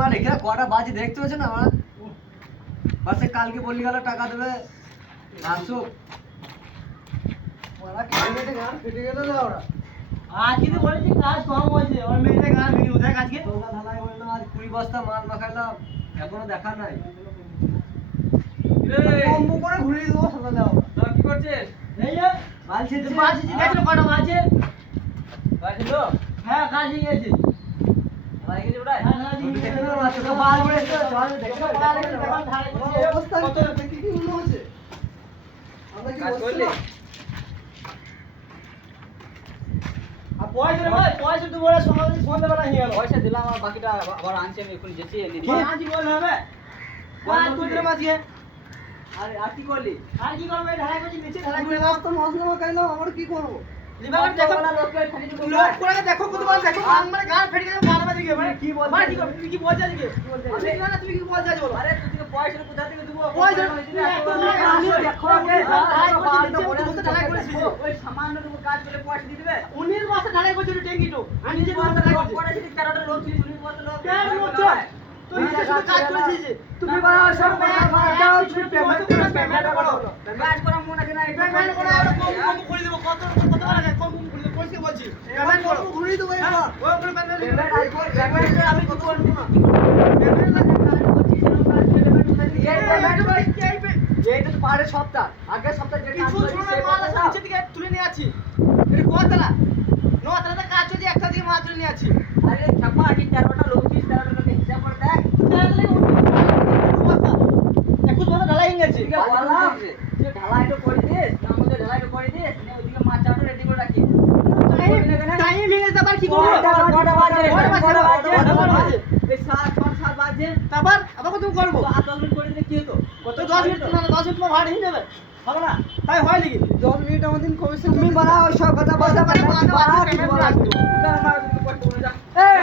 মানে এখানে কটা বাজে দেখতে হচ্ছে না আমার বাসে কালকে বললি গেল টাকা দেবে আসুক ওরা কেটে গান ফেটে গেল না ওরা আজকে তো বলেছি কাজ কম হয়েছে ওর মেয়েটা গান ভেঙে উঠে আজকে তোমরা ঢালাই হলো না আজ 20 বস্তা মাল মাখাইলাম এখনো দেখা নাই কম্বো করে ঘুরিয়ে দেবো সাদা দাও কি করছিস এই যে বালছে বালছি দেখো কটা বাজে বালছে তো হ্যাঁ কাজ হয়ে গেছে ভাই গেছে ওটাই হ্যাঁ কাজ হয়ে দেখে গেছে নাও আজকে তো বাল পড়েছে চল দেখো অবস্থা কি মনে হচ্ছে আমরা কি করলি আর পয়সা রে ভাই পয়সা তো বড় সন্ধ্যাবেলা নিয়ে গেল পয়সা দিলাম আর বাকিটা আবার আনছি আমি এখন যেছি এনে কি আজ বল হবে কাজ তুই মাঝে আরে আর কি করলি আর কি করবে ঢালাই করছি নিচে ঢালাই করে রাস্তা মশলা মাখাইলো আমরা কি করব লিভার দেখো না লোককে খালি তো লোক করে দেখো কতবার দেখো মানে গান ফেটে গেছে গান বাজে গিয়ে মানে কি বলছিস? মানে কি করবে তুমি কি বলছিস আজকে আমি না তুমি কি বলছিস বলো আরে তুই তো পয়সা কোথা থেকে দেবো পয়সা ওই সামান্য তুমি কাজ করে পয়সা দিয়ে দিবে 19 বছর ঢালাই করছিস ট্যাঙ্কিটো আমি নিজে বলতে ঢালাই লাগছি করে দিবি 13টা লোক ছিল 19 বছর লোক কেন লোক তুই নিজে শুধু কাজ করেছিস তুমি বাবা সব দাও তুমি পেমেন্ট করো কাজ করা মনে আছে না পেমেন্ট করো আর কম কম করে দেব কত কত লাগে কম কম করে দেব কইতে বলছি পেমেন্ট করো ঘুরিয়ে দেব এবার ওই করে পেমেন্ট আমি কত করব না এইটা তো পারে সপ্তাহ আগের সপ্তাহ যে কাজ কিছু করেছি সময় মাল আছে নিচে থেকে তুলে নিয়ে আছি এটা কতলা নতলাতে কাজ চলছে একটা দিকে মাল তুলে নিয়ে আছি আরে ছাপা আগে 13টা লোক ছিল 13টা লোক হিসাব করে দেখ তাহলে 21 বছর ঢালাই হয়ে গেছে ঠিক আছে বললাম যে ঢালাইটা করে দিস না আমাদের ঢালাইটা করে দিস না ওইদিকে মাছ চাটা রেডি করে রাখি টাইম ভেঙে যাবার কি করব কটা বাজে বাজে এই 7 বাজে তারপর আবার কত করব তো আর 10 মিনিট করে দিলে কি হতো কত 10 মিনিট না 10 মিনিট ভাড়া নিয়ে যাবে হবে না তাই হয় নাকি 10 মিনিট আমাদের কমিশন তুমি বাড়াও সব কথা বলতে পারবে না পেমেন্ট বাড়া কি বলা লাগবে এই